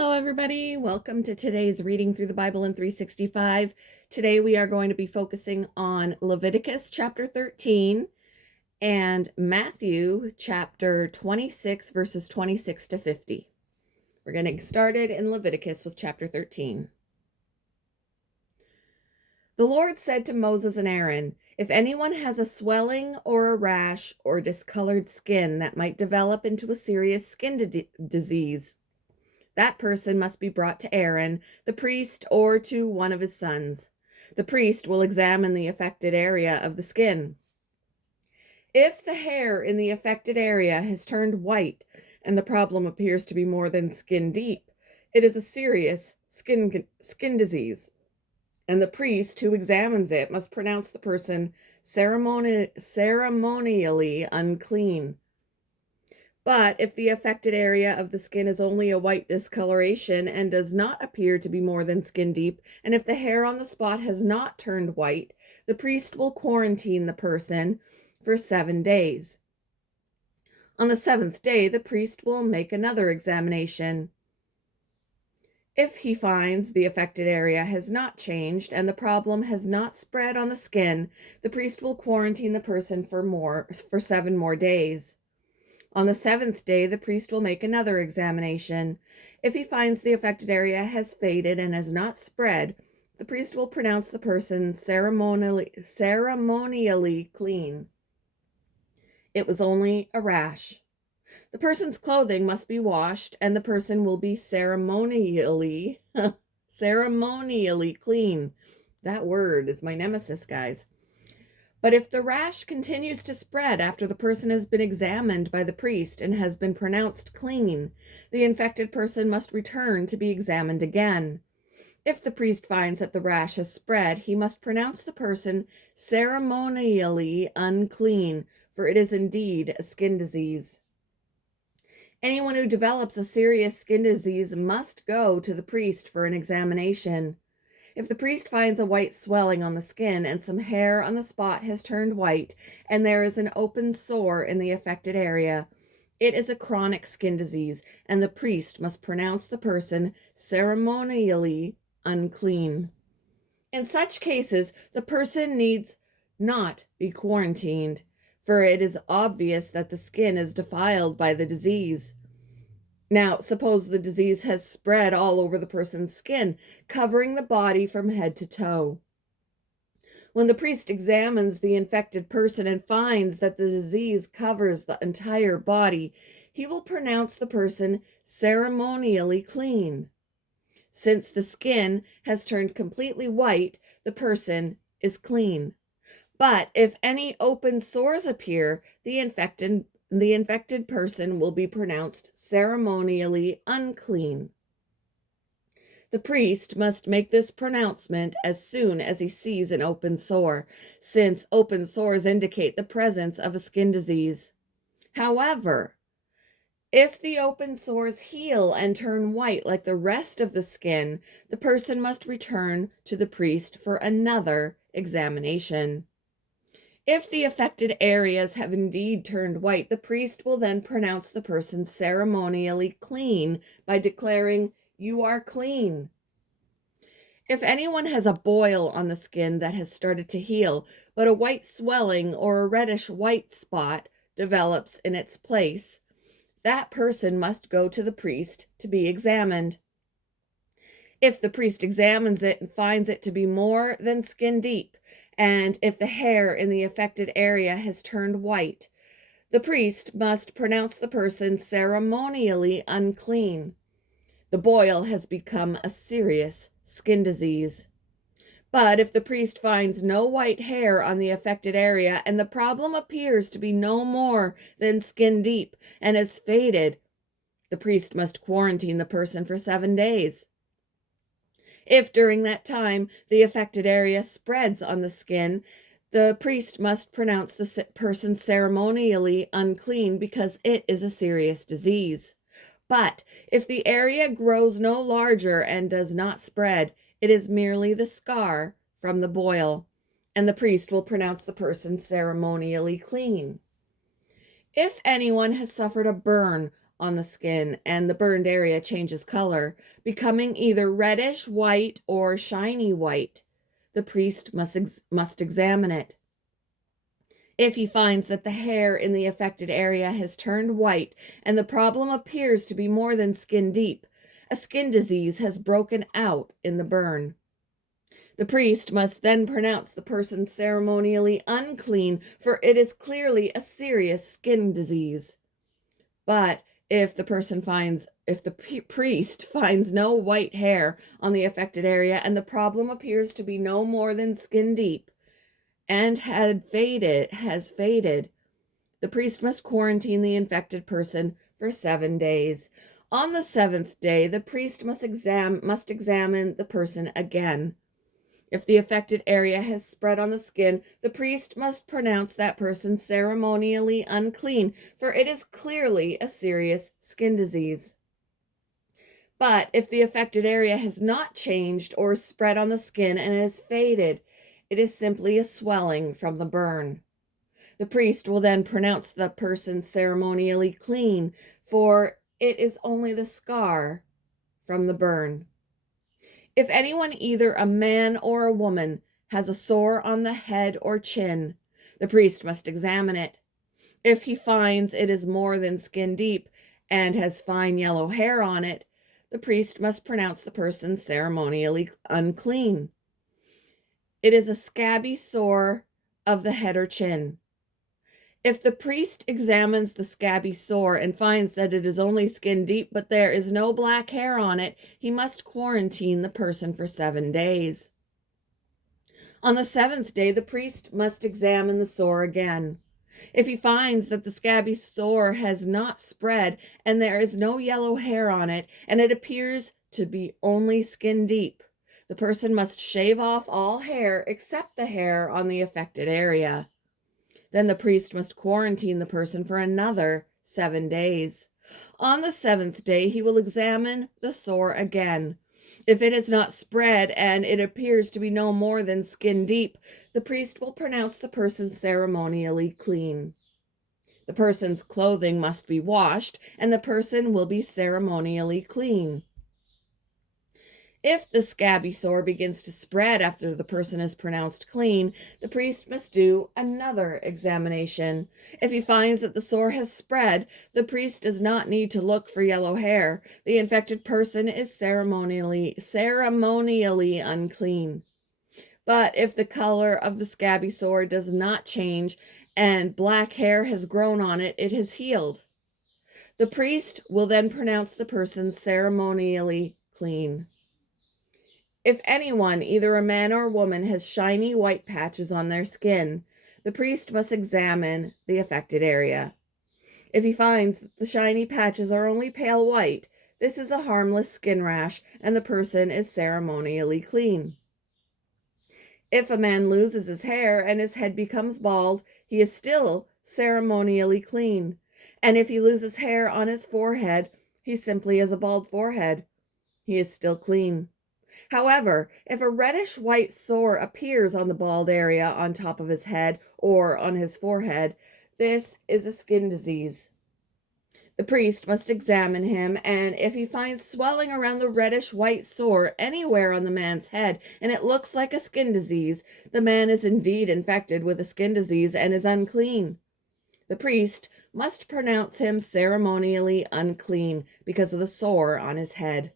Hello, everybody. Welcome to today's reading through the Bible in 365. Today we are going to be focusing on Leviticus chapter 13 and Matthew chapter 26, verses 26 to 50. We're going to get started in Leviticus with chapter 13. The Lord said to Moses and Aaron, "If anyone has a swelling or a rash or discolored skin that might develop into a serious skin disease, that person must be brought to Aaron, the priest, or to one of his sons. The priest will examine the affected area of the skin. If the hair in the affected area has turned white and the problem appears to be more than skin deep, it is a serious skin disease, and the priest who examines it must pronounce the person ceremonially unclean. But if the affected area of the skin is only a white discoloration and does not appear to be more than skin deep, and if the hair on the spot has not turned white, the priest will quarantine the person for 7 days. On the 7th day, the priest will make another examination. If he finds the affected area has not changed and the problem has not spread on the skin, the priest will quarantine the person for 7 more days. On the 7th day, the priest will make another examination. If he finds the affected area has faded and has not spread, the priest will pronounce the person ceremonially clean. It was only a rash. The person's clothing must be washed, and the person will be ceremonially clean. That word is my nemesis, guys. But if the rash continues to spread after the person has been examined by the priest and has been pronounced clean, the infected person must return to be examined again. If the priest finds that the rash has spread, he must pronounce the person ceremonially unclean, for it is indeed a skin disease. Anyone who develops a serious skin disease must go to the priest for an examination. If the priest finds a white swelling on the skin and some hair on the spot has turned white and there is an open sore in the affected area, it is a chronic skin disease, and the priest must pronounce the person ceremonially unclean. In such cases, the person needs not be quarantined, for it is obvious that the skin is defiled by the disease. Now, suppose the disease has spread all over the person's skin, covering the body from head to toe. When the priest examines the infected person and finds that the disease covers the entire body, he will pronounce the person ceremonially clean. Since the skin has turned completely white, the person is clean. But if any open sores appear, the infected person will be pronounced ceremonially unclean. The priest must make this pronouncement as soon as he sees an open sore, since open sores indicate the presence of a skin disease. However, if the open sores heal and turn white like the rest of the skin, the person must return to the priest for another examination. If the affected areas have indeed turned white, the priest will then pronounce the person ceremonially clean by declaring, "You are clean." If anyone has a boil on the skin that has started to heal, but a white swelling or a reddish white spot develops in its place, that person must go to the priest to be examined. If the priest examines it and finds it to be more than skin deep, and if the hair in the affected area has turned white, the priest must pronounce the person ceremonially unclean. The boil has become a serious skin disease. But if the priest finds no white hair on the affected area and the problem appears to be no more than skin deep and has faded, the priest must quarantine the person for 7 days. If during that time the affected area spreads on the skin, the priest must pronounce the person ceremonially unclean because it is a serious disease. But if the area grows no larger and does not spread, it is merely the scar from the boil, and the priest will pronounce the person ceremonially clean. If anyone has suffered a burn on the skin and the burned area changes color, becoming either reddish white or shiny white, the priest must examine it. If he finds that the hair in the affected area has turned white and the problem appears to be more than skin deep, a skin disease has broken out in the burn. The priest must then pronounce the person ceremonially unclean, for it is clearly a serious skin disease. But if the priest finds no white hair on the affected area and the problem appears to be no more than skin deep and has faded, the priest must quarantine the infected person for 7 days. On the 7th day, the priest must examine the person again. If the affected area has spread on the skin, the priest must pronounce that person ceremonially unclean, for it is clearly a serious skin disease. But if the affected area has not changed or spread on the skin and has faded, it is simply a swelling from the burn. The priest will then pronounce the person ceremonially clean, for it is only the scar from the burn. If anyone, either a man or a woman, has a sore on the head or chin, the priest must examine it. If he finds it is more than skin deep and has fine yellow hair on it, the priest must pronounce the person ceremonially unclean. It is a scabby sore of the head or chin. If the priest examines the scabby sore and finds that it is only skin deep but there is no black hair on it, he must quarantine the person for 7 days. On the 7th day, the priest must examine the sore again. If he finds that the scabby sore has not spread and there is no yellow hair on it and it appears to be only skin deep, the person must shave off all hair except the hair on the affected area. Then the priest must quarantine the person for another 7 days. On the 7th day, he will examine the sore again. If it has not spread and it appears to be no more than skin deep, the priest will pronounce the person ceremonially clean. The person's clothing must be washed, and the person will be ceremonially clean. If the scabby sore begins to spread after the person is pronounced clean, the priest must do another examination. If he finds that the sore has spread, the priest does not need to look for yellow hair. The infected person is ceremonially unclean. But if the color of the scabby sore does not change and black hair has grown on it, it has healed. The priest will then pronounce the person ceremonially clean. If anyone, either a man or a woman, has shiny white patches on their skin, the priest must examine the affected area. If he finds that the shiny patches are only pale white, this is a harmless skin rash and the person is ceremonially clean. If a man loses his hair and his head becomes bald, he is still ceremonially clean. And if he loses hair on his forehead, he simply has a bald forehead. He is still clean. However, if a reddish white sore appears on the bald area on top of his head or on his forehead, this is a skin disease. The priest must examine him, and if he finds swelling around the reddish white sore anywhere on the man's head and it looks like a skin disease, the man is indeed infected with a skin disease and is unclean. The priest must pronounce him ceremonially unclean because of the sore on his head.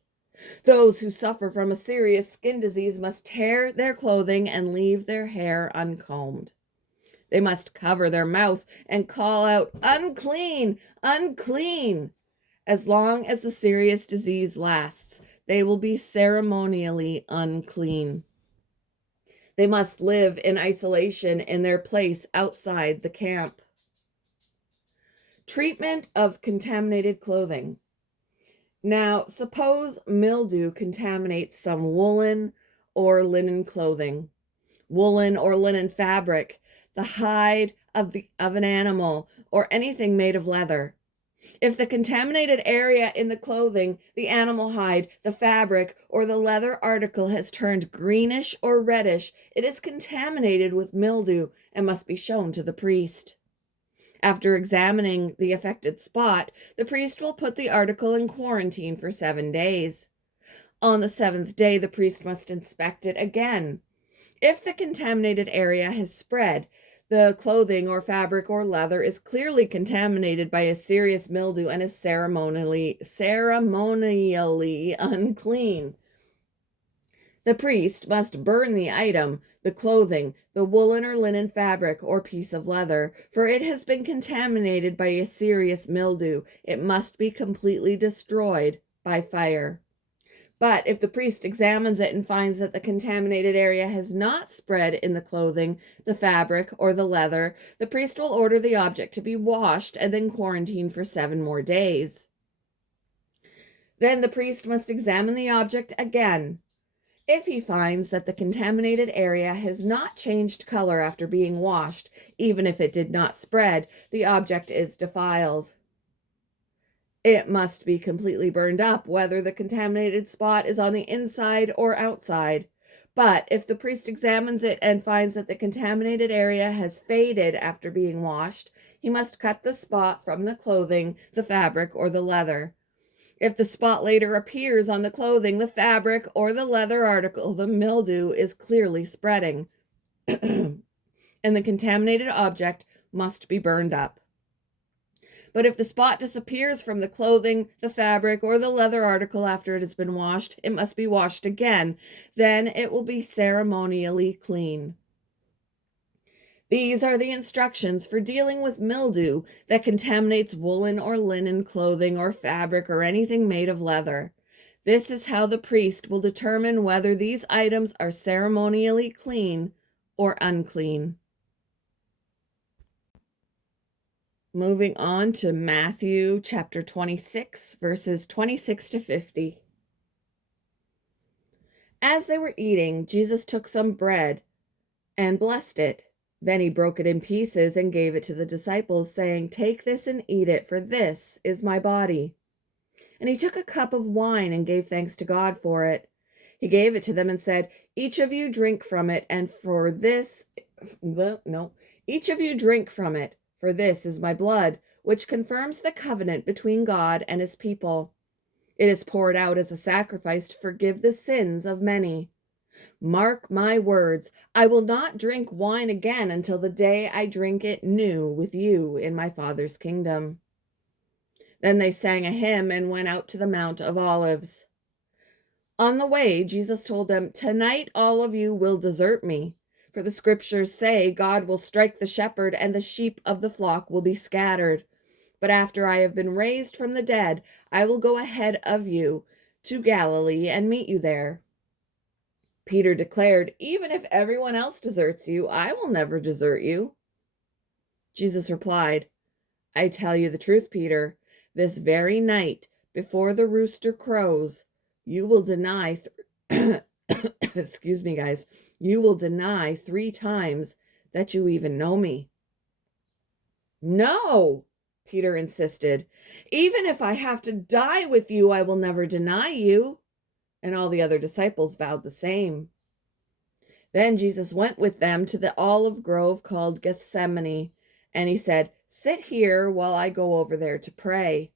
Those who suffer from a serious skin disease must tear their clothing and leave their hair uncombed. They must cover their mouth and call out, "Unclean! Unclean!" As long as the serious disease lasts, they will be ceremonially unclean. They must live in isolation in their place outside the camp. Treatment of contaminated clothing. Now, suppose mildew contaminates some woolen or linen clothing, woolen or linen fabric, the hide of an animal, or anything made of leather. If the contaminated area in the clothing, the animal hide, the fabric, or the leather article has turned greenish or reddish, it is contaminated with mildew and must be shown to the priest. After examining the affected spot, the priest will put the article in quarantine for 7 days. On the 7th day, the priest must inspect it again. If the contaminated area has spread, the clothing or fabric or leather is clearly contaminated by a serious mildew and is ceremonially unclean. The priest must burn the item, the clothing, the woolen or linen fabric or piece of leather, for it has been contaminated by a serious mildew. It must be completely destroyed by fire. But if the priest examines it and finds that the contaminated area has not spread in the clothing, the fabric, or the leather, the priest will order the object to be washed and then quarantined for 7 more days. Then the priest must examine the object again. If he finds that the contaminated area has not changed color after being washed, even if it did not spread, the object is defiled. It must be completely burned up, whether the contaminated spot is on the inside or outside. But if the priest examines it and finds that the contaminated area has faded after being washed, he must cut the spot from the clothing, the fabric, or the leather. If the spot later appears on the clothing, the fabric, or the leather article, the mildew is clearly spreading, and the contaminated object must be burned up. But if the spot disappears from the clothing, the fabric, or the leather article after it has been washed, it must be washed again. Then it will be ceremonially clean. These are the instructions for dealing with mildew that contaminates woolen or linen clothing or fabric or anything made of leather. This is how the priest will determine whether these items are ceremonially clean or unclean. Moving on to Matthew chapter 26, verses 26 to 50. As they were eating, Jesus took some bread and blessed it. Then he broke it in pieces and gave it to the disciples, saying, "Take this and eat it, for this is my body." And he took a cup of wine and gave thanks to God for it. He gave it to them and said, each of you drink from it, each of you drink from it, for this is my blood, which confirms the covenant between God and his people. It is poured out as a sacrifice to forgive the sins of many. Mark my words, I will not drink wine again until the day I drink it new with you in my Father's kingdom. Then they sang a hymn and went out to the Mount of Olives. On the way, Jesus told them, "Tonight all of you will desert me. For the scriptures say, God will strike the shepherd and the sheep of the flock will be scattered. But after I have been raised from the dead, I will go ahead of you to Galilee and meet you there." Peter declared, "Even if everyone else deserts you, I will never desert you." Jesus replied, "I tell you the truth, Peter, this very night, before the rooster crows, you will deny excuse me, guys. You will deny 3 times that you even know me." "No," Peter insisted. "Even if I have to die with you, I will never deny you." And all the other disciples vowed the same. Then Jesus went with them to the olive grove called Gethsemane, and he said, "Sit here while I go over there to pray."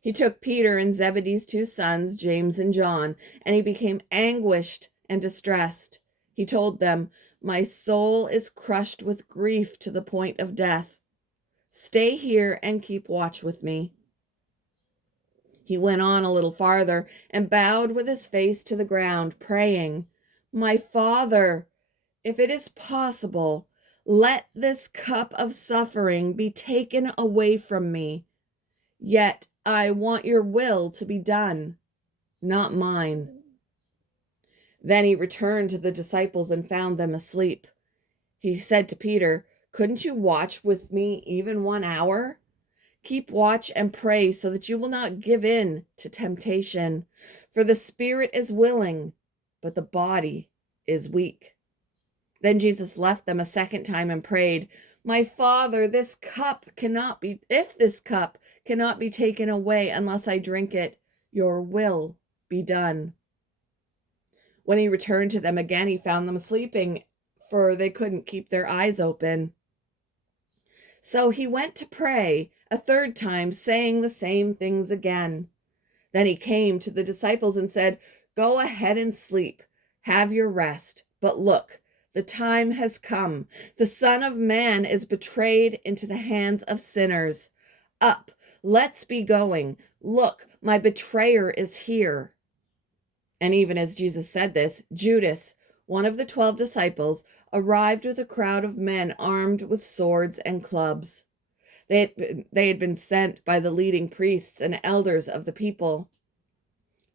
He took Peter and Zebedee's 2 sons, James and John, and he became anguished and distressed. He told them, "My soul is crushed with grief to the point of death. Stay here and keep watch with me." He went on a little farther and bowed with his face to the ground, praying, "My Father, if it is possible, let this cup of suffering be taken away from me. Yet I want your will to be done, not mine." Then he returned to the disciples and found them asleep. He said to Peter, "Couldn't you watch with me even 1 hour? Keep watch and pray so that you will not give in to temptation. For the spirit is willing, but the body is weak." Then Jesus left them a second time and prayed, "My Father, if this cup cannot be taken away unless I drink it, your will be done." When he returned to them again, he found them sleeping, for they couldn't keep their eyes open. So he went to pray a third time, saying the same things again. Then he came to the disciples and said, "Go ahead and sleep. Have your rest. But look, the time has come. The Son of Man is betrayed into the hands of sinners. Up, let's be going. Look, my betrayer is here." And even as Jesus said this, Judas, one of the 12 disciples, arrived with a crowd of men armed with swords and clubs. They had been sent by the leading priests and elders of the people.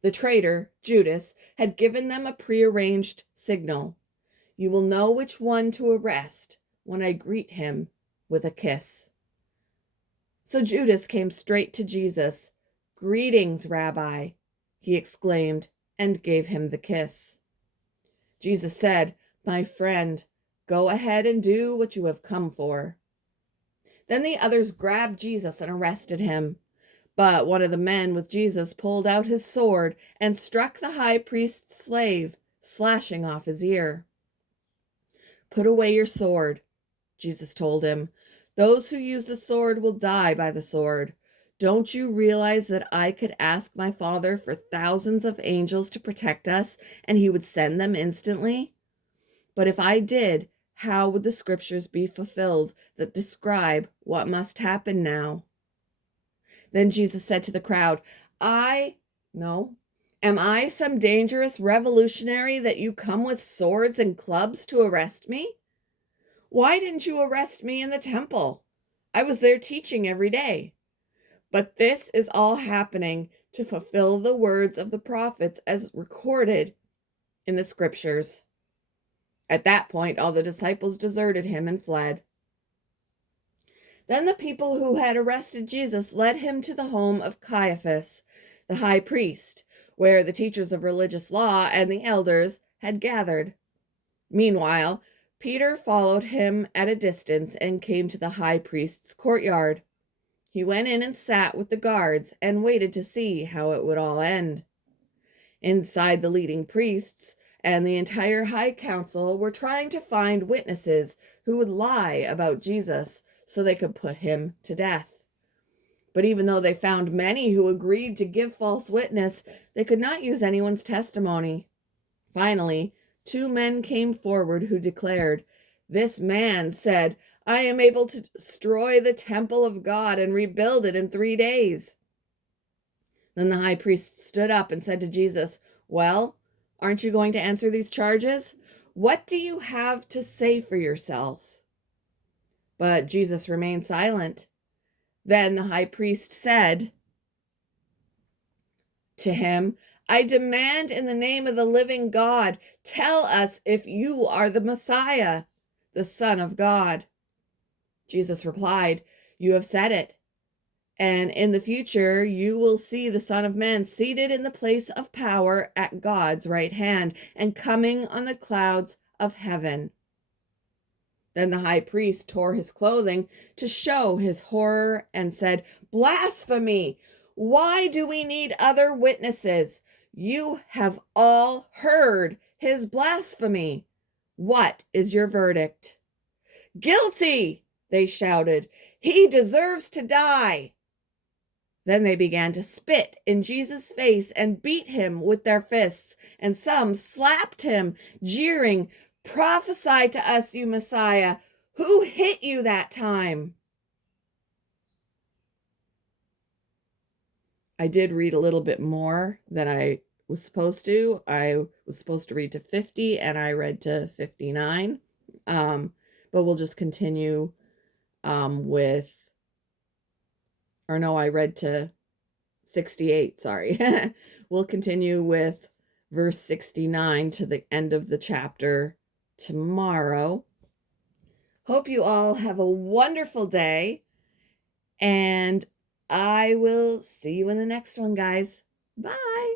The traitor, Judas, had given them a prearranged signal. "You will know which one to arrest when I greet him with a kiss." So Judas came straight to Jesus. "Greetings, Rabbi," he exclaimed, and gave him the kiss. Jesus said, "My friend, go ahead and do what you have come for." Then the others grabbed Jesus and arrested him. But one of the men with Jesus pulled out his sword and struck the high priest's slave, slashing off his ear. "Put away your sword," Jesus told him. "Those who use the sword will die by the sword. Don't you realize that I could ask my Father for thousands of angels to protect us, and he would send them instantly? But if I did, how would the scriptures be fulfilled that describe what must happen now?" Then Jesus said to the crowd, Am I some dangerous revolutionary that you come with swords and clubs to arrest me? Why didn't you arrest me in the temple? I was there teaching every day." But this is all happening to fulfill the words of the prophets as recorded in the scriptures. At that point, all the disciples deserted him and fled. Then the people who had arrested Jesus led him to the home of Caiaphas, the high priest, where the teachers of religious law and the elders had gathered. Meanwhile, Peter followed him at a distance and came to the high priest's courtyard. He went in and sat with the guards and waited to see how it would all end. Inside, the leading priests and the entire high council were trying to find witnesses who would lie about Jesus so they could put him to death. But even though they found many who agreed to give false witness, they could not use anyone's testimony. Finally, 2 men came forward who declared, "This man said, 'I am able to destroy the temple of God and rebuild it in 3 days.'" Then the high priest stood up and said to Jesus, "Well, aren't you going to answer these charges? What do you have to say for yourself?" But Jesus remained silent. Then the high priest said to him, "I demand in the name of the living God, tell us if you are the Messiah, the Son of God." Jesus replied, "You have said it. And in the future, you will see the Son of Man seated in the place of power at God's right hand and coming on the clouds of heaven." Then the high priest tore his clothing to show his horror and said, "Blasphemy! Why do we need other witnesses? You have all heard his blasphemy. What is your verdict?" "Guilty!" they shouted. "He deserves to die." Then they began to spit in Jesus' face and beat him with their fists, and some slapped him, jeering, "Prophesy to us, you Messiah. Who hit you that time?" I did read a little bit more than I was supposed to. I was supposed to read to 50 and I read to 59. But we'll just continue with, or no, I read to 68, sorry. We'll continue with verse 69 to the end of the chapter tomorrow. Hope you all have a wonderful day, and I will see you in the next one, guys. Bye.